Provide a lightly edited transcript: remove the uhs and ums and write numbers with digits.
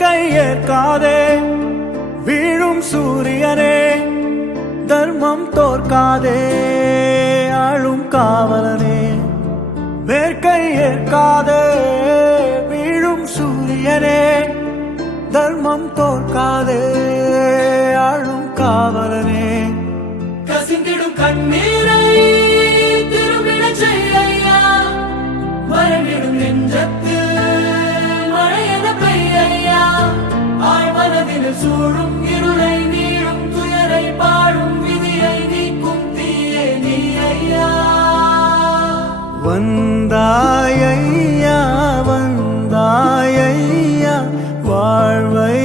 வேர்க்கை ஏற்காதே வீழும் சூரியனே, தர்மம் தோற்காதே ஆளும் காவலனே. வேர்க்கை ஏற்காதே வீழும் சூரியனே, தர்மம் தோற்காதே ஆளும் காவலனே. கசிந்திடும் கண்ணீரை திரும்பிடச் செய்யா, மறைவிடும் நெஞ்சத்து மழையென பெய்யா. ஆழ்மனதில் சூழும் இருளை நீளும் துயரை பாடும் விதியை நீக்கும் தீயே நீ ஐயா. வந்தாயையா வந்தாயையா வாழ்வை